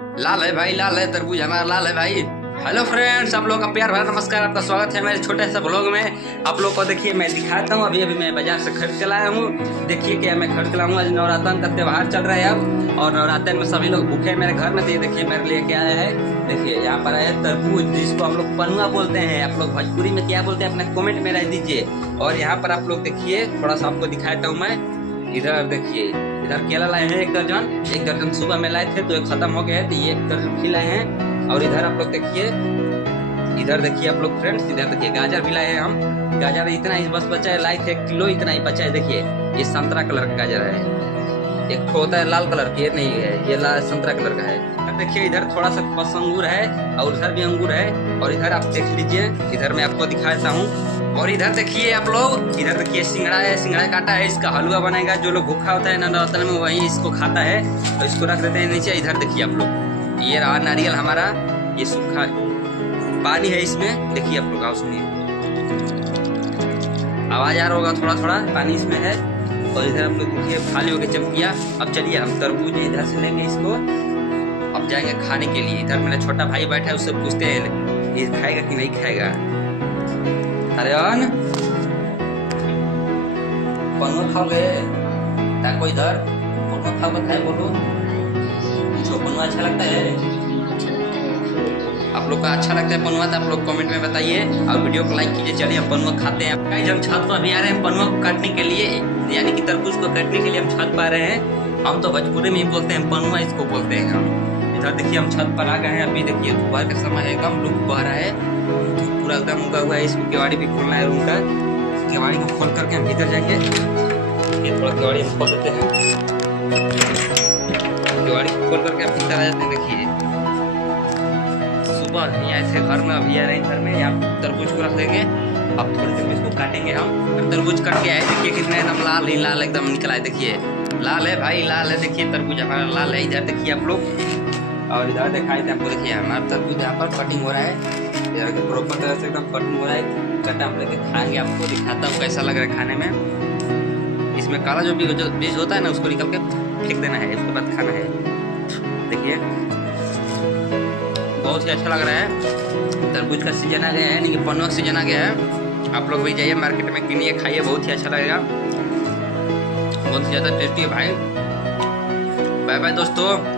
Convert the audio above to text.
लाल है भाई, लाल है तरबूज हमारा, लाल है भाई। हेलो फ्रेंड्स, आप लोग का प्यार भरा नमस्कार, आपका स्वागत है मेरे छोटे से ब्लॉग में। आप लोग को देखिए मैं दिखाता हूँ, अभी मैं बाजार से खरीद के लाया हूँ। देखिए क्या मैं खरीद के लाऊंगा। आज नवरात्र का त्यौहार चल रहा है अब, और नवरात्र में सभी लोग भूखे मेरे घर में। तो ये देखिए मेरे लिए क्या आया है। देखिए यहाँ पर आया तरबूज, जिसको हम लोग पनुआ बोलते हैं। आप लोग भोजपुरी में क्या बोलते हैं अपने कॉमेंट में रह दीजिए। और यहाँ पर आप लोग देखिए, थोड़ा सा आपको दिखाता हूँ मैं। इधर देखिए, इधर केला लाए हैं 1 दर्जन। 1 दर्जन सुबह में लाए थे तो एक खत्म हो गया है, तो ये 1 दर्जन भी लाए हैं। और इधर आप लोग देखिए, इधर देखिए आप लोग फ्रेंड्स, इधर देखिए गाजर भी लाए हैं हम। गाजर इतना ही बस बचा है, लाए थे 1 किलो, इतना ही बचा है। देखिए ये संतरा कलर का गाजर है, एक होता है लाल कलर की, नहीं है ये लाल संतरा कलर का है। अब देखिए इधर थोड़ा सा बस अंगूर है, और उधर भी अंगूर है। और इधर आप देख लीजिए, इधर मैं आपको दिखाता हूँ। और इधर देखिए आप लोग, इधर देखिए सिंगड़ा है, सिंगड़ा काटा है, इसका हलवा बनेगा। जो लोग भूखा होता है नवरात्र में वही इसको खाता है, तो इसको रख देते हैं नीचे। इधर देखिए आप लोग, ये रहा नारियल हमारा, ये सूखा पानी है इसमें। देखिए आप लोग, आओ सुनिए, आवाज आ रहा होगा, थोड़ा थोड़ा पानी इसमें है। और इधर आप लोग देखिए खाली हो गए चमकिया। अब चलिए हम तरबूज इधर से लेंगे इसको, अब जाएंगे खाने के लिए। इधर मेरा छोटा भाई बैठा है, उससे पूछते हैं ये खाएगा कि नहीं खाएगा। अरे पनुआ खाओगे? ताको इधर पनुआ खाओगे, खाए बोलो। इसको पनुआ अच्छा लगता है? आप लोग का अच्छा लगता है पनुआ तो आप लोग कमेंट में बताइए, और वीडियो को लाइक कीजिए। चलिए हम पनुआ खाते हैं। गाइस हम छत पर अभी आ रहे हैं पनुआ को काटने के लिए, यानी कि तरबूज को काटने के लिए हम छत पर आ रहे हैं। हम तो भोजपुरी में ही बोलते हैं पनुआ, इसको बोलते हैं हम। इधर देखिए हम छत पर आ गए हैं। अभी देखिए दोपहर का समय है, एकदम लुक बह रहा है, पूरा एकदम उगा हुआ है। इसको केवाड़ी भी खोलना है रूम का। केवाड़ी को खोल करके हम भीतर जाएंगे। ये थोड़ा केवाड़ी हम खोल देते हैं, केवाड़ी को खोल करके हम भीतर आ जाते हैं। देखिए सुबह यहाँ से घर में अभी आ रहे हैं, घर में यहाँ तरबूज को रख देंगे। अब थोड़ी देर में इसको काटेंगे हम। तरबूज कट के आए, देखिए कितने एकदम लाल ही लाल एकदम निकला है। देखिए लाल है भाई, लाल है। देखिए तरबूज हमारा लाल है। इधर देखिए आप लोग, और इधर दिखाई थे आपको। देखिए हमारा तरबूज यहाँ पर कटिंग हो रहा है, इधर के प्रॉपर तरह से एकदम कटिंग हो रहा है। कटा हम लेके खाएंगे, आपको दिखाता हूँ कैसा लग रहा है खाने में। इसमें काला जो बीज होता है ना, उसको निकल के फेंक देना है, उसके बाद खाना है। देखिए बहुत ही अच्छा लग रहा है। तरबूज का सीजन आ गया है, यानी कि पनुआ का सीजन आ गया है। आप लोग भी जाइए मार्केट में, किनिए, खाइए, बहुत ही अच्छा लगेगा, बहुत ही ज़्यादा टेस्टी है भाई। बाय बाय दोस्तों।